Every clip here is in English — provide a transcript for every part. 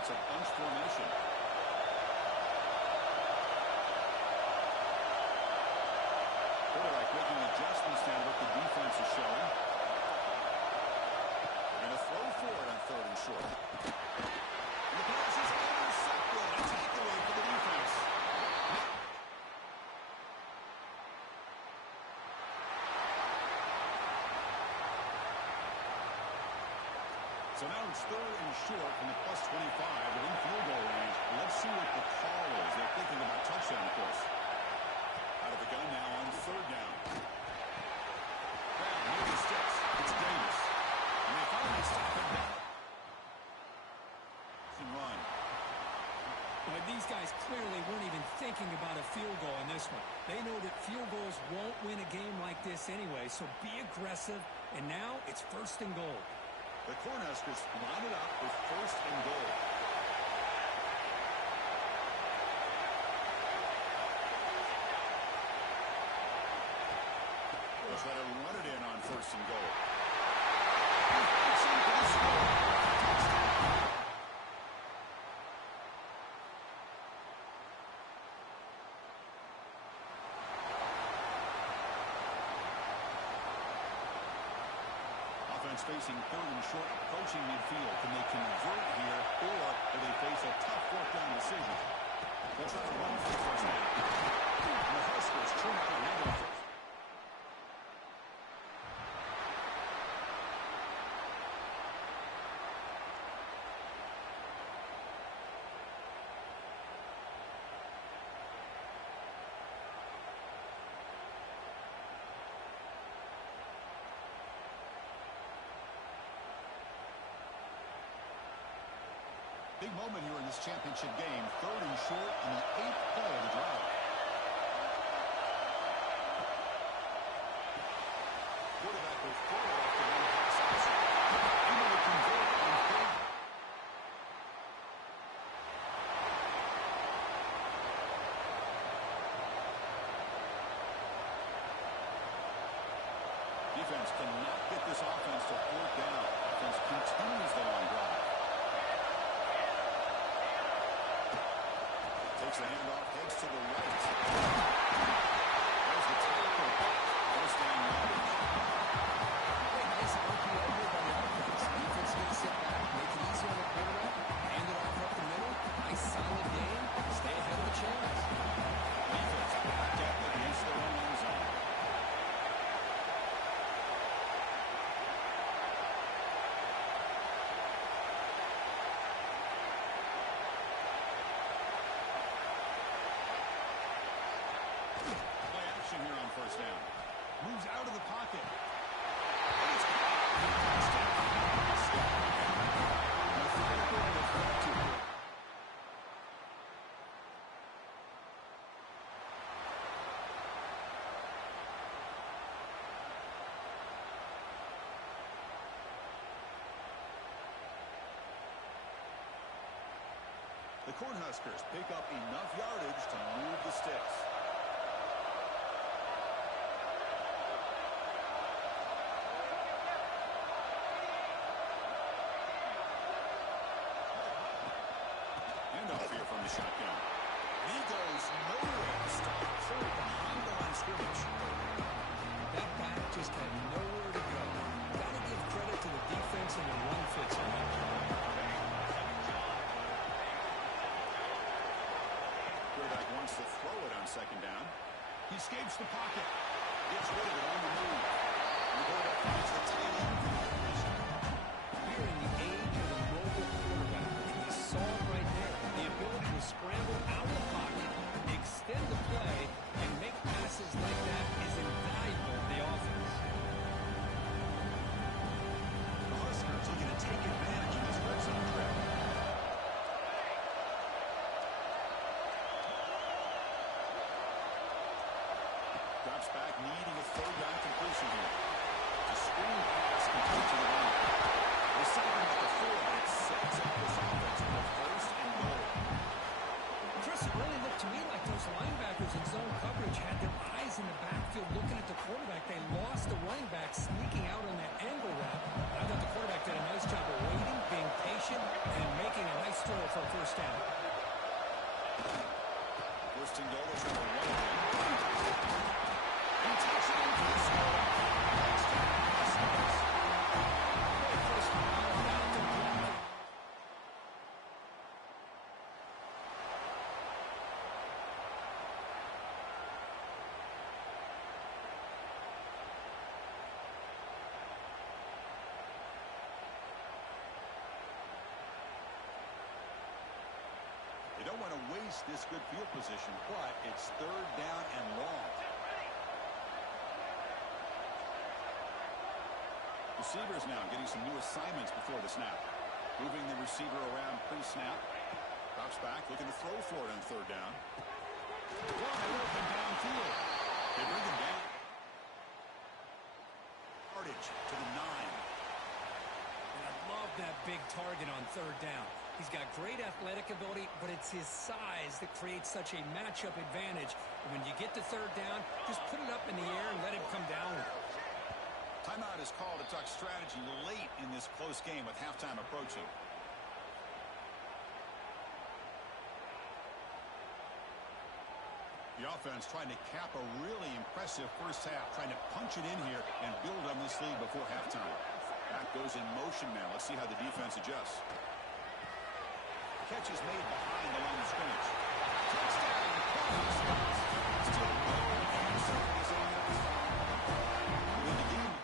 It's a bunch formation. Quarterback making adjustments now what the defense is showing. They're going to throw for it on 3rd and short. And the pass is intercepted. A takeaway for the defense. So now it's 3rd and short from the +25 within field goal range. Let's see what the call is. They're thinking about touchdown, of course. Out of the gun now on 3rd down. Now, near the sticks. It's Davis. And they finally stop him down. And run. But these guys clearly weren't even thinking about a field goal in this one. They know that field goals won't win a game like this anyway, so be aggressive. And now it's 1st and goal. The Cornhuskers line it up with 1st and goal. They'll try to run it in on 1st and goal. Offense facing 3rd and short, approaching midfield. Can they convert here, or will they face a tough 4th down decision? They'll try to run for the 1st down. And the Huskers turn out another 1st. Big moment here in this championship game. 3rd and short on the 8th play of the drive. Quarterback with 4 left to run pass option. Able to convert on 3rd. Defense cannot get this offense to 4th down. Offense continues the long drive. Takes the handoff, heads to the right. There's the tackle. First down yardage. Hey, nice RPO here by the offense. Defense going to sit back, make it easy on the quarterback, hand it off up the middle. Nice solid game. Stay ahead of the chains. Defense back up against their own end zone. Here on 1st down. Moves out of the pocket. The Cornhuskers pick up enough yardage to move the sticks. Handoff here from the shotgun. He goes nowhere to stop Ford behind the line of scrimmage. That back just had nowhere to go. Got to give credit to the defense and the run fits on that play. Quarterback wants to throw it on 2nd down. He escapes the pocket. Gets rid of it on the move. And the quarterback finds the tight end. We're in the age of the mobile quarterback, and you saw it right there. The ability to scramble out of the pocket, extend the play, and make passes like that is invaluable to the offense. The Huskers looking to take advantage of this red zone trap. Drops back, needing a 3rd down completion here. The screen pass complete to the right. They're setting at the 4, but it sets up this offense for 1st and goal. Chris, it really looked to me like those linebackers in zone coverage had their eyes in the backfield looking at the quarterback. They lost the running back sneaking out on that angle route. I thought the quarterback did a nice job of waiting, being patient, and making a nice throw for don't want to waste this good field position, but it's third down and long. Receivers now getting some new assignments before the snap. Moving the receiver around pre-snap. Drops back, looking to throw for it on third down. Wide open downfield. They bring him down. Yardage to the 9. And I love that big target on third down. He's got great athletic ability, but it's his size that creates such a matchup advantage. And when you get to third down, just put it up in the air and let him come down with it. Timeout is called to talk strategy late in this close game with halftime approaching. The offense trying to cap a really impressive first half, trying to punch it in here and build on this lead before halftime. Back goes in motion now. Let's see how the defense adjusts. Catch is made behind the line of scrimmage. Touchdown. Still no answer for this offense. Win the game.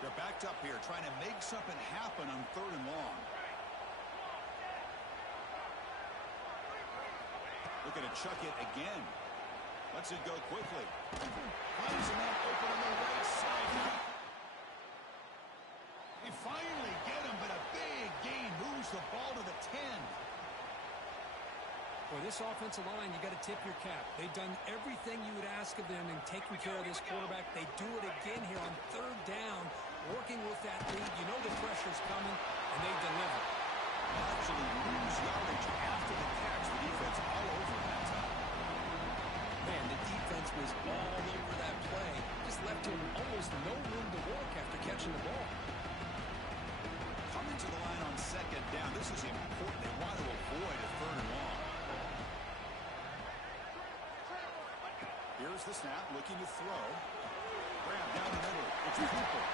They're backed up here, trying to make something happen on third and long. Looking to chuck it again. Lets it go quickly. Finds him out open on the right side. They finally get him, but a big gain moves the ball to the 10. For this offensive line, you got to tip your cap. They've done everything you would ask of them in taking care of this quarterback. They do it again here on third down, working with that lead. You know the pressure's coming, and they deliver. Actually lose yardage after the catch. The defense all over that time. Man, the defense was all over that play. Just left him almost no room to work after catching the ball. Coming to the line on second down. This is important. They want to avoid a third and long. Here's the snap, looking to throw. Grab down the middle. It's Cooper.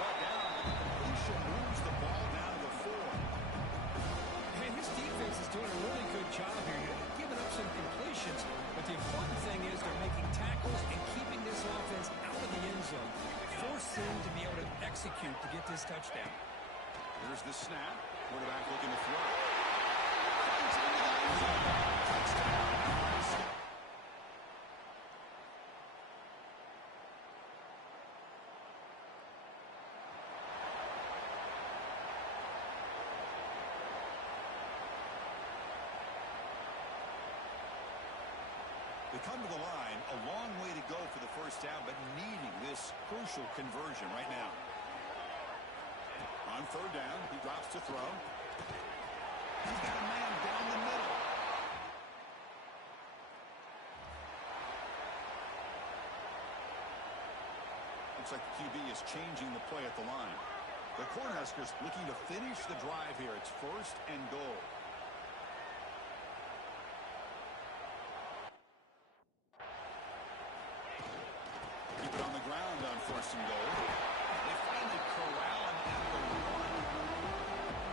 Brought down. The completion moves the ball down to the 4. Man, this defense is doing a really good job here. You're giving up some completions, but the important thing is they're making tackles and keeping this offense out of the end zone. Force them to be able to execute to get this touchdown. Here's the snap. Quarterback looking to throw. Finds into the end zone. Touchdown. They come to the line, a long way to go for the first down, but needing this crucial conversion right now. On third down, he drops to throw. He's got a man down the middle. Looks like the QB is changing the play at the line. The Cornhuskers looking to finish the drive here. It's first and goal. Keep it on the ground on first and goal. They finally corral him at the 1.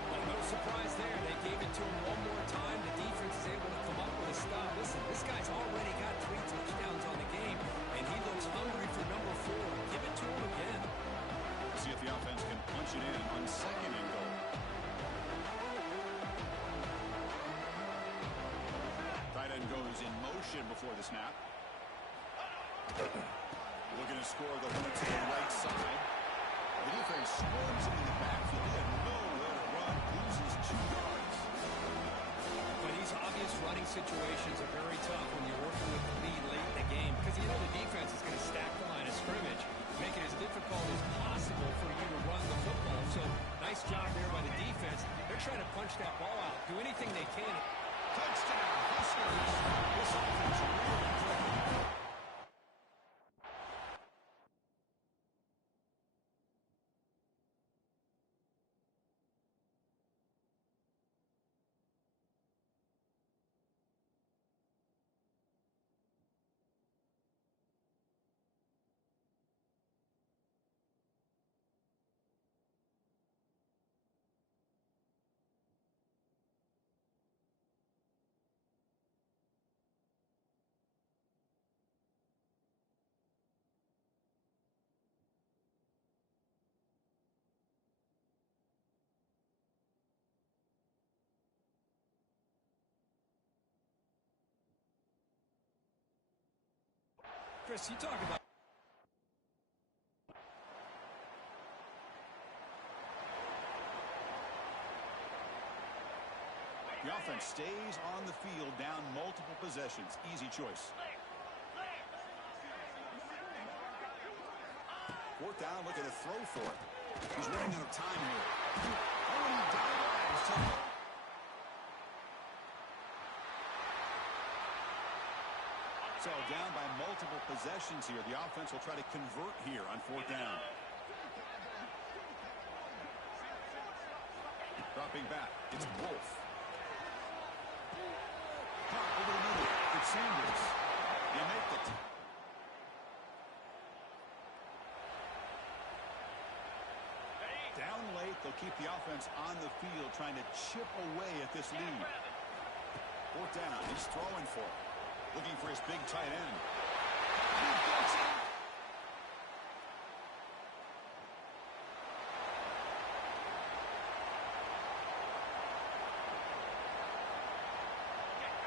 Well, no surprise there. They gave it to him one more time. The defense is able to come up with a stop. Listen, this guy's already got 3 touchdowns on the game, and he looks hungry for number 4. Give it to him again. See if the offense can punch it in on second and goal. Tight end goes in motion before the snap. Looking to score the one to the right side. The defense swarms him in the backfield. He had nowhere to run. Loses 2 yards. But these obvious running situations are very tough when you're working with the lead late in the game, because you know the defense is going to stack the line of scrimmage, make it as difficult as possible for you to run the football. So nice job there by the defense. They're trying to punch that ball out, do anything they can. Touchdown, Huskers. This offense really clicking. Chris, you talk about... The offense stays on the field, down multiple possessions. Easy choice. Fourth down, looking to throw for it. He's running out of time here. Oh, and he dives to the... So down by multiple possessions here. The offense will try to convert here on fourth down. Dropping back. It's Wolf. Over the middle. It's Sanders. You make it. Down late, they'll keep the offense on the field, trying to chip away at this lead. Fourth down. He's throwing for it. Looking for his big tight end. And he gets it.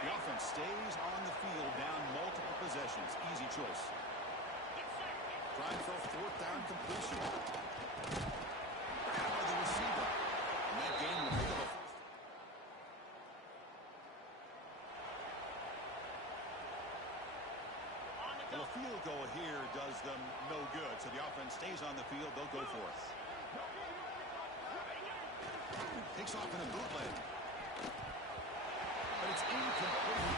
The offense stays on the field, down multiple possessions. Easy choice. Trying for a fourth down completion. Grabbed by the receiver. And that game will pick up a first. Well, a field goal here does them no good. So the offense stays on the field. They'll go for it. Takes off in a bootleg. But it's incomplete.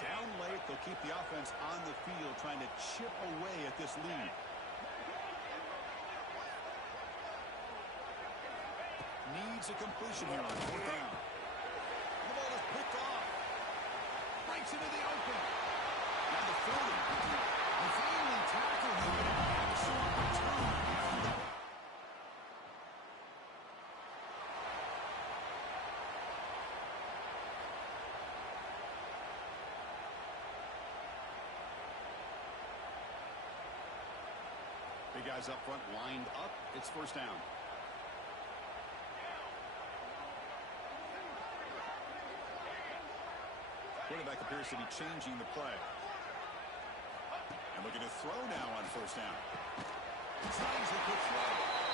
Down late, they'll keep the offense on the field, trying to chip away at this lead. Needs a completion here on fourth down. The ball is picked off. Breaks into the open. Now the 40. And finally tackled him. And a short return. Big guys up front lined up. It's first down. Quarterback appears to be changing the play. And looking to throw now on first down. Tries the quick throw.